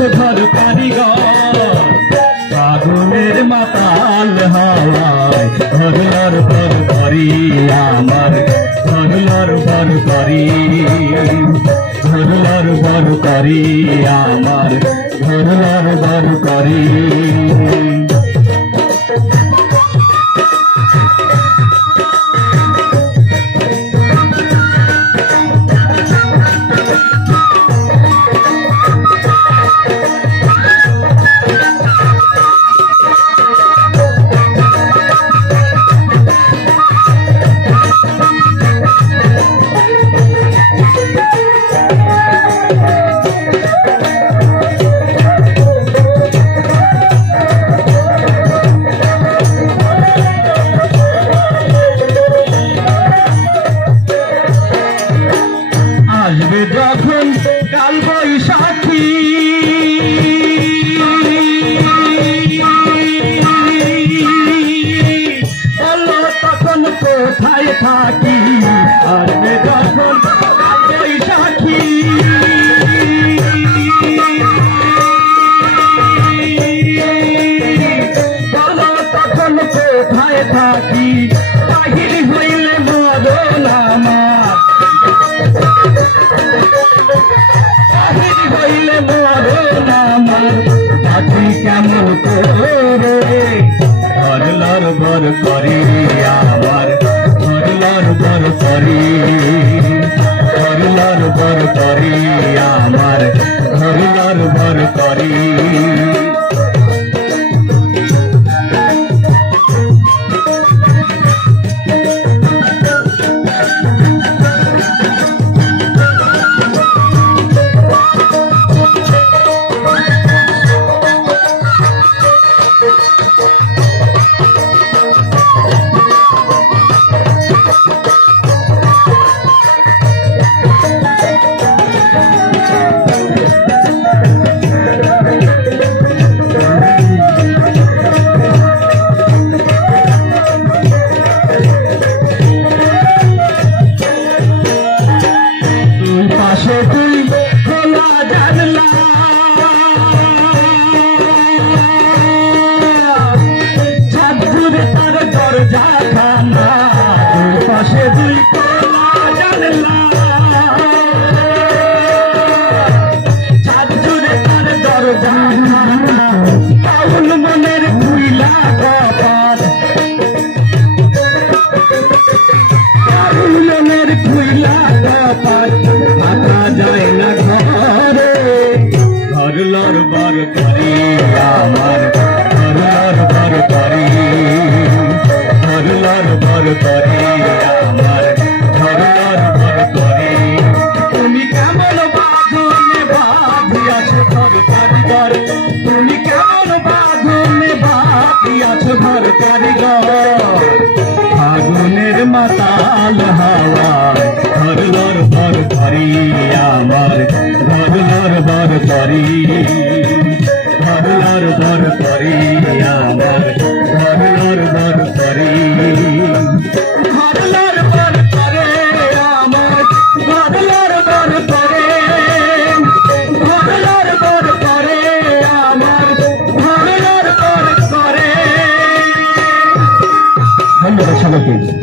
আছো ঘর কারিগর আগুনের মাতাল হাওয়ায় ঘর ঘর করি আমার ঘর ঘর করি ঘর ঘর করি আমার ঘর ঘর করি আসবে যখন কাল বৈশাখী বলো তখন কোথায় থাকি আসবে যখন কাল বৈশাখী বলো তখন কোথায় থাকি বাহির হইলে মরণ আমার হইলে মরণ আমার আছি কেমন করে ঘর ঘর করি আমার ঘর ঘর করি ঘর ঘর করি আমার ঘর ঘর করি পাশে দুই খোলা জানলা ছাদ জুড়ে তার দরজা পাগল মনের খুইলা কপাট পাগল মনের খুইলা কপাট থাকা যায় না ঘরে ঘর লড়বার করি আমার ঘর লড়বার করি ঘর লড়বার করি আমার ঘর ঘর করি তুমি কেমন বাঁধনে বাঁধিয়াছ ঘর কারিগর তুমি কেমন বাঁধনে বাঁধিয়াছ ঘর কারিগর ফাগুনের মাতাল হাওয়ায় ঘর ঘর করি আমার ঘর ঘর করি ঘর ঘর করি আমার ঘর ঘর করি ধন্যবাদ সবাইকে।